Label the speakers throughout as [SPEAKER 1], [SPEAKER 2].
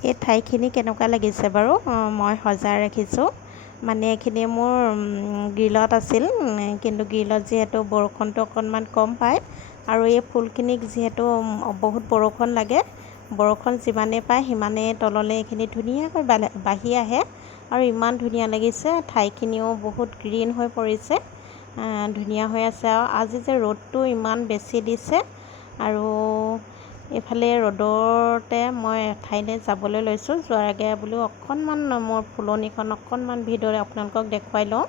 [SPEAKER 1] এই ঠাইখিনি কেনেকুৱা লাগিছে বাৰু? মই সজাই ৰাখিছোঁ। মানে এইখিনি মোৰ গ্ৰীলত আছিল। কিন্তু গ্ৰীলত যিহেতু বৰষুণটো অকণমান কম পায় আৰু এই ফুলখিনিক যিহেতু বহুত বৰষুণ লাগে। বৰষুণ যিমানেই পায় সিমানেই তললৈ এইখিনি ধুনীয়াকৈ বাঢ়ি আহে আৰু ইমান ধুনীয়া লাগিছে। ঠাইখিনিও বহুত গ্ৰীণ হৈ পৰিছে। ধুনীয়া হৈ আছে আৰু আজি যে ৰ'দটো ইমান বেছি দিছে আৰু এইফালে ৰ'দতে মই এঠাইলৈ যাবলৈ লৈছোঁ। যোৱাৰ আগে বোলো অকণমান মোৰ ফুলনিখন অকণমান ভিডিঅ'ৰে আপোনালোকক দেখুৱাই লওঁ।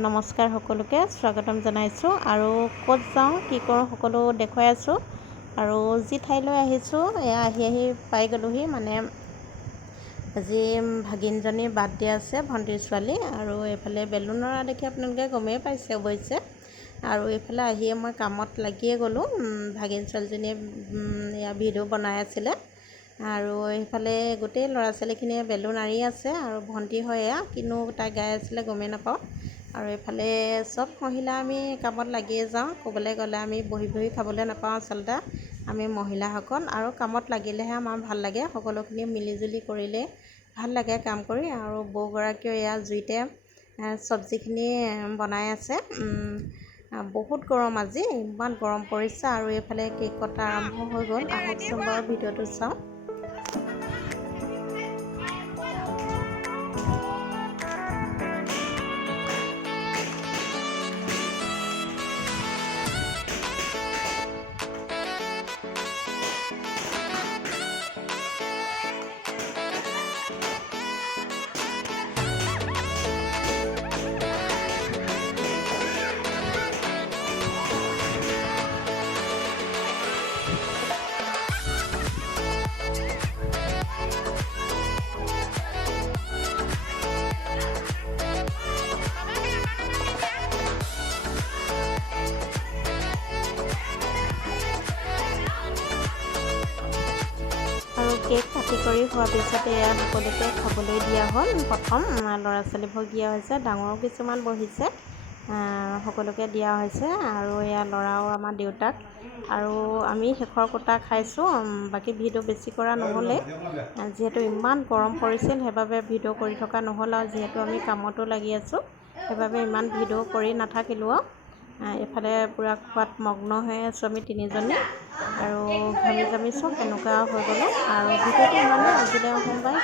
[SPEAKER 1] নমস্কাৰ সকলোকে স্বাগতম জনাইছোঁ। আৰু ক'ত যাওঁ কি কৰোঁ সকলো দেখুৱাই আছোঁ। আৰু যি ঠাইলৈ আহিছোঁ এয়া আহি আহি পাই গ'লোহি। মানে আজি ভাগিনজনীৰ বাৰ্থডে আছে ভণ্টিৰ ছোৱালী। আৰু এইফালে বেলুনৰ দেখি আপোনালোকে গমেই পাইছে অৱশ্যে। আৰু এইফালে আহিয়ে মই কামত লাগিয়ে গ'লোঁ। ভাগিন ছোৱালীজনীয়ে এয়া ভিডিঅ' বনাই আছিলে। আৰু এইফালে গোটেই ল'ৰা ছোৱালীখিনিয়ে বেলুন আঁৰি আছে আৰু ভণ্টি হয় এয়া কিনো তাই গাই আছিলে গমেই নাপাওঁ। আৰু এইফালে চব মহিলা আমি কামত লাগিয়ে যাওঁ। ক'বলৈ গ'লে আমি বহি বহি খাবলৈ নাপাওঁ আচলতে। আমি মহিলাসকল আৰু কামত লাগিলেহে আমাৰ ভাল লাগে। সকলোখিনি মিলিজুলি কৰিলে ভাল লাগে কাম কৰি। আৰু বৌগৰাকীও এয়া জুইতে চব্জিখিনি বনাই আছে। বহুত গৰম আজি ইমান গৰম পৰিছে আৰু এইফালে কেক কটা আৰম্ভ হৈ গ'ল। আহকচোন বাৰু ভিডিঅ'টো চাওঁ। কেক কাটি কৰি হোৱাৰ পিছত এয়া সকলোকে খাবলৈ দিয়া হ'ল। প্ৰথম ল'ৰা ছোৱালীবোৰক দিয়া হৈছে ডাঙৰো কিছুমান বহিছে সকলোকে দিয়া হৈছে আৰু এয়া ল'ৰাও আমাৰ দেউতাক। আৰু আমি শেষৰ কোটা খাইছোঁ বাকী ভিডিঅ' বেছি কৰা নহ'লে। যিহেতু ইমান গৰম পৰিছিল সেইবাবে ভিডিঅ' কৰি থকা নহ'ল আৰু যিহেতু আমি কামতো লাগি আছোঁ সেইবাবে ইমান ভিডিঅ' কৰি নাথাকিলোঁ আৰু। এইফালে পূৰা খোৱাত মগ্ন হৈ আছোঁ আমি তিনিজনী। আৰু ঘামি জামি চব এনেকুৱা হৈ গ'লোঁ। আৰু ভিডিঅ'টো ইমানেই আজিলৈ বাই